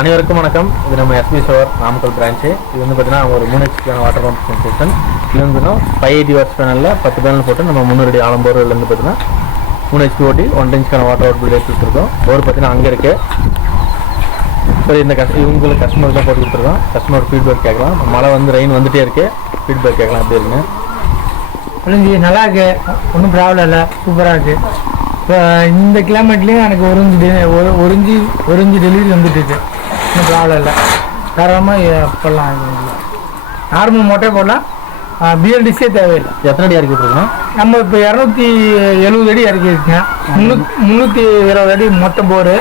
அனைவருக்கும் வணக்கம். இது நம்ம எஸ்பி சோர் நாமக்கல் பிரான்ச்சு. இது வந்து பார்த்தீங்கன்னா ஒரு 3 ஹெச்பியான வாட்டர் பம்ப் ஸ்டேஷன். இது வந்து 580 வாட்ஸ் பேனலில் 10 பேனல் போட்டு நம்ம 300 அடி ஆழம் போர்லேருந்து பார்த்தீங்கன்னா 3 ஹெச்பி ஓட்டி 1 இன்ச்சுக்கான வாட்டர் அவுட் பில் எடுத்துருக்கோம். போர் பார்த்தீங்கன்னா அங்கே இருக்குது. சரி, இந்த இவங்களுக்கு கஸ்டமர் தான் போட்டு கொடுத்துருக்கோம். கஸ்டமர் ஃபீட்பேக் கேட்கலாம். மழை வந்து ரெயின் வந்துகிட்டே இருக்குது. ஃபீட்பேக் கேட்கலாம். எப்படி இருக்குங்க? புரிஞ்சு நல்லா இருக்கு, ஒன்றும் ப்ராப்ளம் இல்லை, சூப்பராக இருக்குது. இப்போ இந்த கிலோமீட்டர்லேயும் எனக்கு ஒரு இஞ்சி டெலிவரி வந்துட்டு இருக்கு. ஒன்றும் ப்ராப்ளம் இல்லை, தாராளமாக போடலாம். நார்மல் மோட்டரே போடலாம், பிஎல்டிசியே தேவையில்லை. எத்தனை அடி இறக்கி விட்டுருக்கோம்? நம்ம இப்போ 270 அடி இறக்கி இருக்குங்க. 320 அடி மொத்தம் போர்,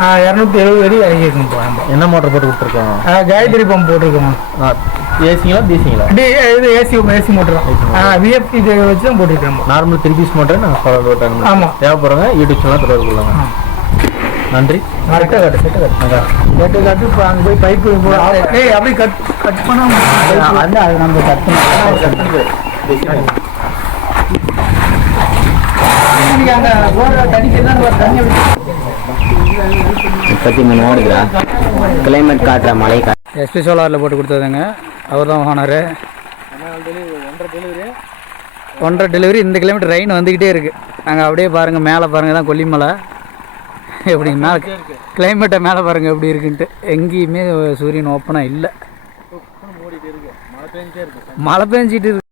270 அடி இறக்கி இருக்குங்க. நம்ம என்ன மோட்டர் போட்டு கொடுத்துருக்கோம்? காயத்ரி பம்ப் போட்டிருக்கோம். ஏசிங்களா டிசிங்களா? இது ஏசி மோட்டர் தான். விஎஃப்டி வச்சு தான் போட்டிருக்கோம். நார்மல் 3 பீஸ் மோட்டர் நாங்கள் ஃபாலோ பண்ணுறோம். ஆமாம், தேவைப்படுறவங்க யூடியூப் சேனல் தொடர்பு கொள்ளுங்க. நன்றி. கரெக்டாக கட்டு கட்டு இப்போ அங்கே போய் பைப்பு அப்படி கட் பண்ண அது நம்ம கட் கிளைமேட் காட்டுற மழை எஸ்பி சோலாரில் போட்டு கொடுத்ததுங்க. அவர் தான் ஓனர். 1.5 டெலிவரி. இந்த கிலோமீட்டர் ரெயின் வந்துக்கிட்டே இருக்குது. நாங்கள் அப்படியே பாருங்கள், மேலே பாருங்கள் தான் கொல்லிமலை எப்படிங்க மேலே கிளைமேட்டை மேலே பாருங்கள் எப்படி இருக்குன்ட்டு. எங்கேயுமே சூரியன் ஓப்பனாக இல்லை, மழை பெஞ்சிட்டு இருக்கு.